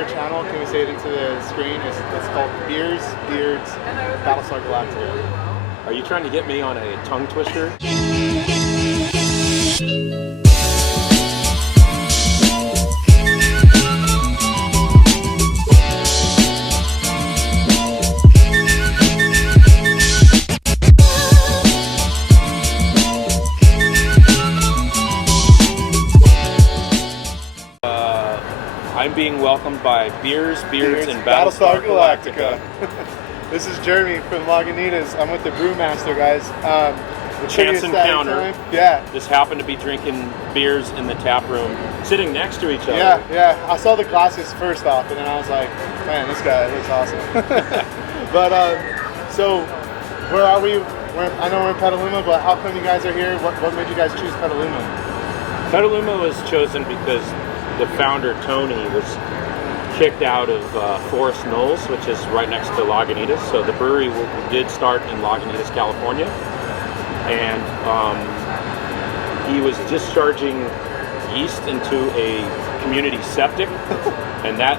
your channel. Can we say it into the screen? It's called Beers, Beards, Battlestar Galactica. Are you trying to get me on a tongue twister? I'm being welcomed by Beers, Beards, and Battlestar Galactica. This is Jeremy from Lagunitas. I'm with the Brewmaster, guys. Chance encounter. Yeah. Just happened to be drinking beers in the tap room, sitting next to each other. Yeah. I saw the glasses first off, and then I was like, man, this guy looks awesome. But so, where are we? I know we're in Petaluma, but how come you guys are here? What made you guys choose Petaluma? Petaluma was chosen because the founder, Tony, was kicked out of Forest Knolls, which is right next to Lagunitas. So the brewery did start in Lagunitas, California. And he was discharging yeast into a community septic. And that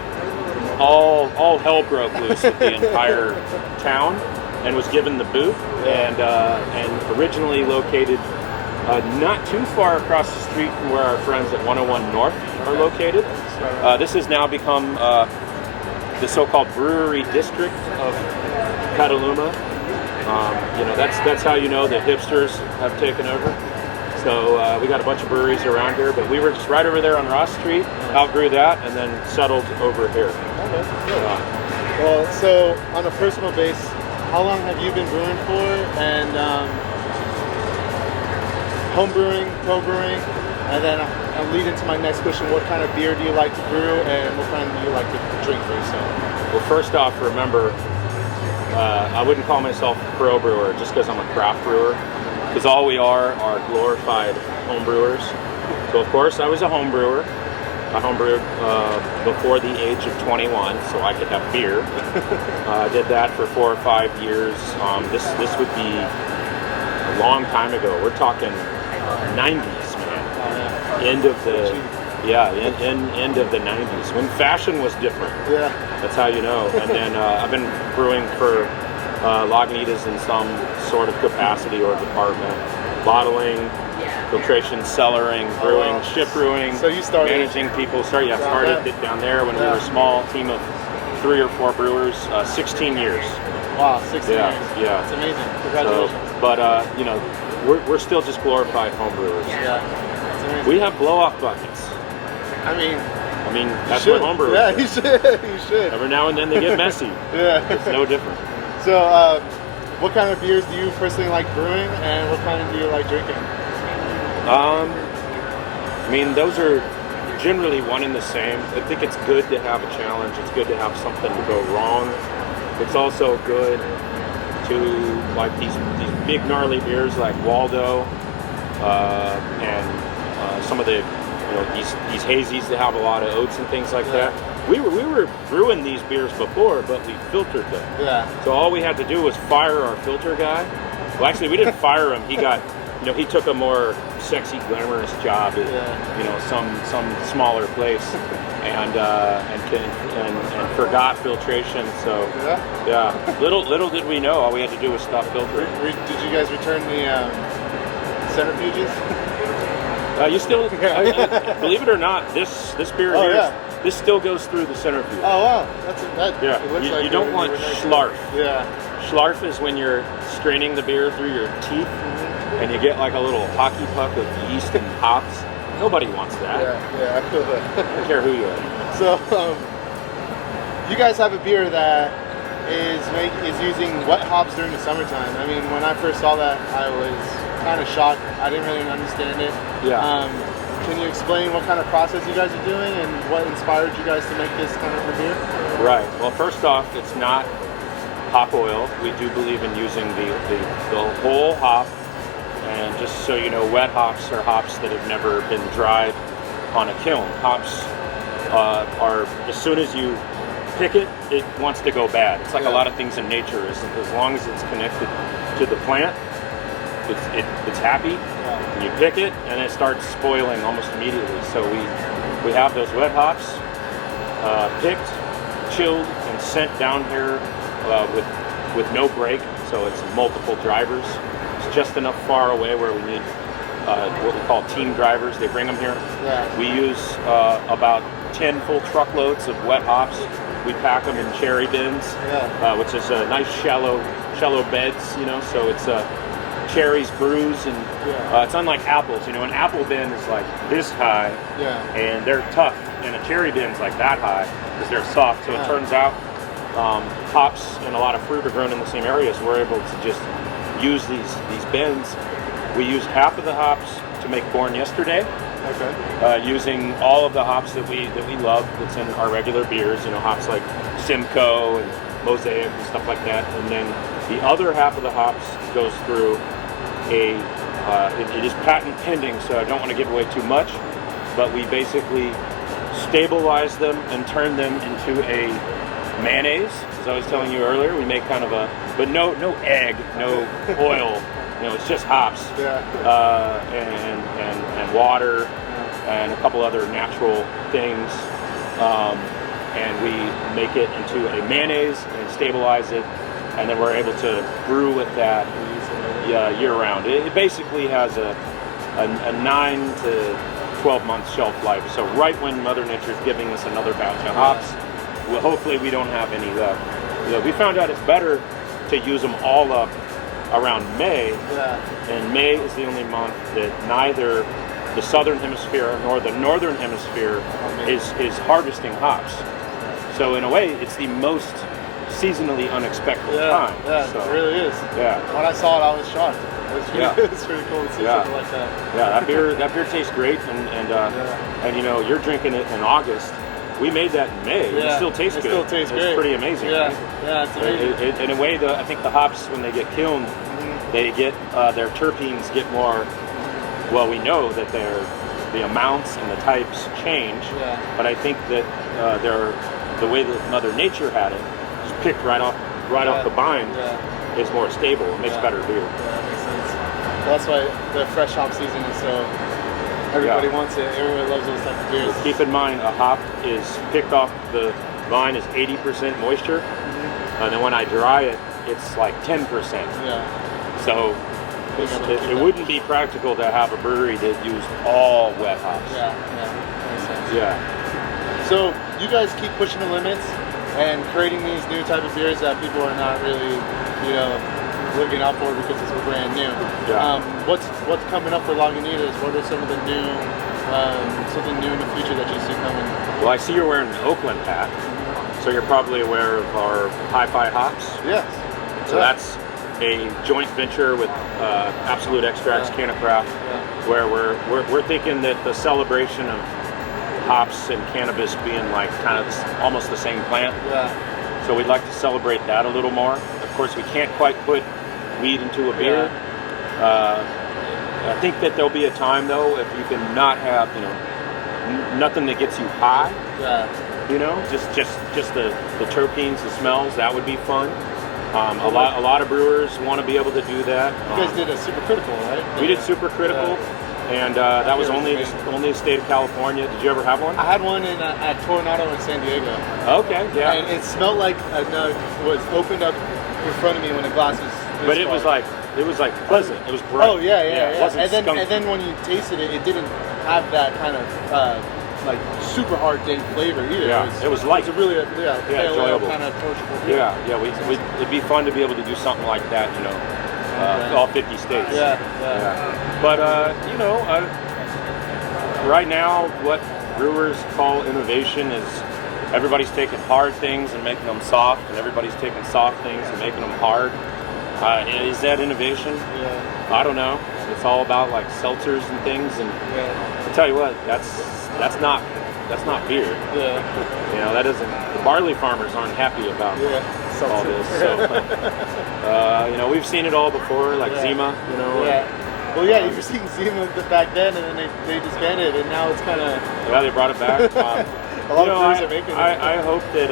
all hell broke loose with the entire town, and was given the boot. And originally located not too far across the street from where our friends at 101 North are located. This has now become the so-called Brewery district of Petaluma. That's how you know the hipsters have taken over. So we got a bunch of breweries around here, but we were just right over there on Ross Street, outgrew that, and then settled over here. Well, so on a personal base, how long have you been brewing for? And home brewing, co brewing, and then I'll lead into my next question. What kind of beer do you like to brew, and what kind do you like to drink for yourself? Well, first off, remember, I wouldn't call myself a pro brewer just because I'm a craft brewer, because all we are glorified home brewers. So of course I was a home brewer. I homebrewed before the age of 21, so I could have beer. I did that for 4 or 5 years. This would be a long time ago. We're talking 90s, man. End of the end of the 90s, when fashion was different. Yeah, that's how you know. And then I've been brewing for Lagunitas in some sort of capacity or department, bottling, filtration, cellaring, brewing, ship brewing. So you started managing people. Started it down there when we were a small team of 3 or 4 brewers. 16 years. Wow, 16 years. Yeah, it's amazing. Congratulations. So, but we're still just glorified home brewers. Yeah, it's amazing. We have blow-off buckets. I mean, that's what home brewers. Yeah, you should. Every now and then they get messy. Yeah, it's no different. So, what kind of beers do you personally like brewing, and what kind do you like drinking? Those are generally one and the same. I think it's good to have a challenge. It's good to have something to go wrong. It's also good to like these big gnarly beers like Waldo and some of the these hazies that have a lot of oats and things like that. We were brewing these beers before, but we filtered them. Yeah. So all we had to do was fire our filter guy. Well, actually, we didn't fire him. He got, he took a more sexy, glamorous job at, some smaller place, and forgot filtration. So little did we know. All we had to do was stop filtering. Did you guys return the centrifuges? You still, believe it or not, this beer here, this still goes through the centrifuge. Oh wow, You don't want schlarf. Yeah. Schlarf is when you're straining the beer through your teeth, and you get like a little hockey puck of yeast and hops. Nobody wants that. Yeah, I feel that. I don't care who you are. So, you guys have a beer that is using wet hops during the summertime. I mean, when I first saw that, I was kind of shocked. I didn't really understand it. Yeah. Can you explain what kind of process you guys are doing and what inspired you guys to make this kind of a beer? Right. Well, first off, it's not hop oil. We do believe in using the whole hop. And just so you know, wet hops are hops that have never been dried on a kiln. Hops are, as soon as you pick it, it wants to go bad. It's like a lot of things in nature. As long as it's connected to the plant, it's happy. And you pick it, and it starts spoiling almost immediately. So we have those wet hops. picked, chilled, and sent down here with no break. So it's multiple drivers. It's just enough far away where we need what we call team drivers. They bring them here. Yeah. We use about 10 full truckloads of wet hops. We pack them in cherry bins, which is a nice shallow beds, you know. So it's cherries, brews, and it's unlike apples. You know, an apple bin is like this high, and they're tough, and a cherry bin's like that high because they're soft. So it turns out hops and a lot of fruit are grown in the same area, so we're able to just use these bins. We used half of the hops to make Born Yesterday. Okay. Using all of the hops that we love that's in our regular beers, you know, hops like Simcoe and Mosaic and stuff like that. And then the other half of the hops goes through it is patent pending, so I don't want to give away too much, but we basically stabilize them and turn them into a mayonnaise. As I was telling you earlier, we make kind of but no egg, no oil. You know, it's just hops and water and a couple other natural things, and we make it into a mayonnaise and stabilize it, and then we're able to brew with that year round. It basically has a 9 to 12 month shelf life. So right when Mother Nature's giving us another batch of hops, well, hopefully we don't have any left. You know, we found out it's better to use them all up around May, and May is the only month that neither the southern hemisphere nor the northern hemisphere is harvesting hops. So in a way, it's the most seasonally unexpected time. Yeah, so, it really is. Yeah. When I saw it, I was shocked. It's really cool to see something like that. Yeah, that beer tastes great, and you know, you're drinking it in August. We made that in May. It still tastes good. It still tastes great. It's pretty amazing. Yeah, right? It's amazing. In a way, I think the hops, when they get kilned, they get their terpenes get more. Well, we know that the amounts and the types change, but I think that the way that Mother Nature had it, just picked right off the vine, is more stable. It makes better beer. Yeah, that makes sense. Well, that's why the fresh hop season is so. Everybody wants it. Everybody loves those types of beers. Keep in mind, a hop is picked off the vine is 80% moisture, and then when I dry it, it's like 10%. Yeah. So it wouldn't be practical to have a brewery that used all wet hops. Yeah. Makes sense. Yeah. So you guys keep pushing the limits and creating these new type of beers that people are not really, looking out for because it's brand new. Yeah. What's coming up for Lagunitas? What are some of the new, something new in the future that you see coming? Well, I see you're wearing an Oakland hat, so you're probably aware of our Hi-Fi hops. Yes. So that's a joint venture with Absolute Extracts, Canacraft, where we're thinking that the celebration of hops and cannabis being like kind of almost the same plant. Yeah. So we'd like to celebrate that a little more. Of course, we can't quite put weed into a beer. I think that there'll be a time though if you can not have nothing that gets you high. Yeah. Just the terpenes, the smells. That would be fun. A lot of brewers want to be able to do that. You guys did a Supercritical, right? We did Supercritical, and that was only the state of California. Did you ever have one? I had one at Coronado in San Diego. Okay, yeah. And it smelled like was opened up in front of me when the glass was. But it was like pleasant. It was bright. Oh yeah. It wasn't and then when you tasted it, it didn't have that kind of like super hard date flavor either. Yeah, it was light. It was a really enjoyable kind of approachable beer. Yeah. It'd be fun to be able to do something like that. All 50 states. Yeah. But right now, what brewers call innovation is everybody's taking hard things and making them soft, and everybody's taking soft things and making them hard. Is that innovation? Yeah. I don't know. It's all about like seltzers and things, and I'll tell you what, that's not beer. Yeah. That isn't. The barley farmers aren't happy about all this. So, we've seen it all before, like Zima. Yeah. Well, yeah, you've seen Zima back then, and then they disbanded, and now it's kind of. Yeah, they brought it back. A lot of brewers are making it. I hope that.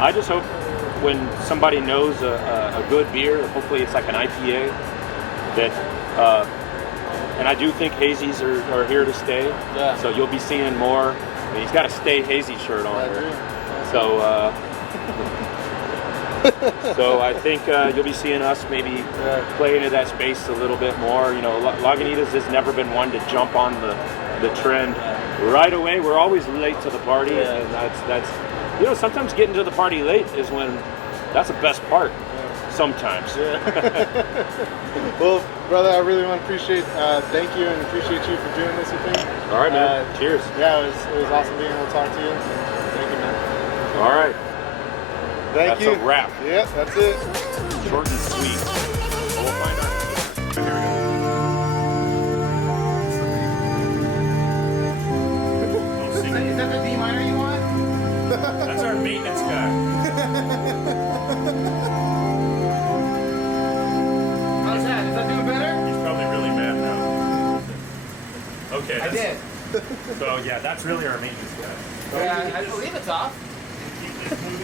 I just hope when somebody knows a good beer, hopefully it's like an IPA, that. And I do think hazies are here to stay. Yeah. So you'll be seeing more He's got a Stay Hazy shirt on. I do. So, so I think you'll be seeing us maybe play into that space a little bit more. You know, Lagunitas has never been one to jump on the trend right away. We're always late to the party, and that's you know, sometimes getting to the party late is when that's the best part. Sometimes. Well, brother, I really want to thank you and appreciate you for doing this with me. All right, man. Cheers. Yeah, it was awesome being able to talk to you. Thank you, man. All right. Thank you. That's a wrap. Yeah, that's it. Short and sweet. We'll find out. Here we go. Is that the D minor you want? That's our maintenance guy. How's that? Is that doing better? He's probably really mad now. Okay. I did. So yeah, that's really our maintenance guy. Yeah, I believe it's off. Keep this moving.